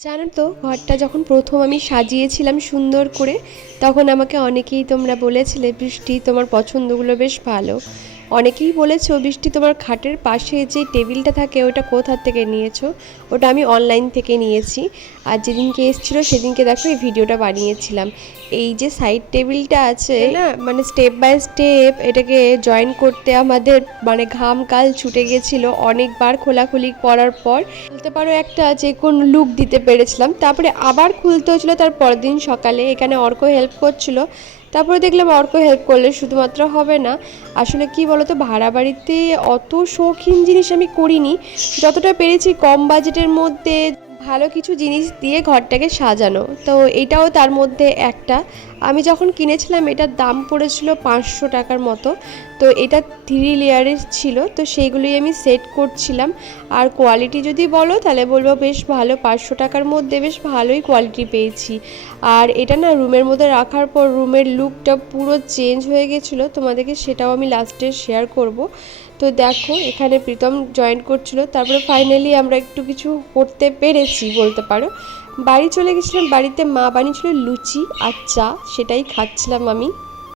জানো তো, ঘরটা যখন প্রথম আমি সাজিয়েছিলাম সুন্দর করে, তখন আমাকে অনেকেই তোমরা বলেছিলে, বৃষ্টি তোমার পছন্দগুলো বেশ ভালো। অনেকেই বলেছো, বৃষ্টি তোমার খাটের পাশে যে টেবিলটা থাকে ওটা কোথা থেকে নিয়েছো। ওটা আমি অনলাইন থেকে নিয়েছি। আর যেদিনকে এসেছিলো সেদিনকে দেখো এই ভিডিওটা বানিয়েছিলাম। এই যে সাইড টেবিলটা আছে না, মানে স্টেপ বাই স্টেপ এটাকে জয়েন করতে আমাদের মানে ঘাম কাল ছুটে গেছিলো অনেকবার খোলাখুলি করার পর। বলতে পারো একটা যে কোনো লুক দিতে পেরেছিলাম। তারপরে আবার খুলতে হচ্ছিলো তার পরের দিন সকালে, এখানে অর্ক হেল্প করছিল। তারপরে দেখলাম অর্ক হেল্প করলে শুধুমাত্র হবে না, আসলে কি বলতো, ভাড়া বাড়িতে অত শৌখিন জিনিস আমি করিনি। যতটা পেরেছি কম বাজেটের মধ্যে ভালো কিছু জিনিস দিয়ে ঘরটাকে সাজানো, তো এটাও তার মধ্যে একটা। আমি যখন কিনেছিলাম এটার দাম পড়েছিল 500 টাকার মতো। তো এটা 3 লেয়ারের ছিল, তো সেইগুলোই আমি সেট করছিলাম। আর কোয়ালিটি যদি বলো তাহলে বলবো বেশ ভালো, 500 টাকার মধ্যে বেশ ভালোই কোয়ালিটি পেয়েছি। আর এটা না রুমের মধ্যে রাখার পর রুমের লুকটা পুরো চেঞ্জ হয়ে গেছিলো, তোমাদেরকে সেটাও আমি লাস্টে শেয়ার করব। তো দেখো এখানে প্রীতম জয়েন করছিল, তারপরে ফাইনালি আমরা একটু কিছু করতে পেরেছি বলতে পারো। বাড়ি চলে গেছিলাম, বাড়িতে মা বানিয়েছিল লুচি আর চা, সেটাই খাচ্ছিলাম আমি।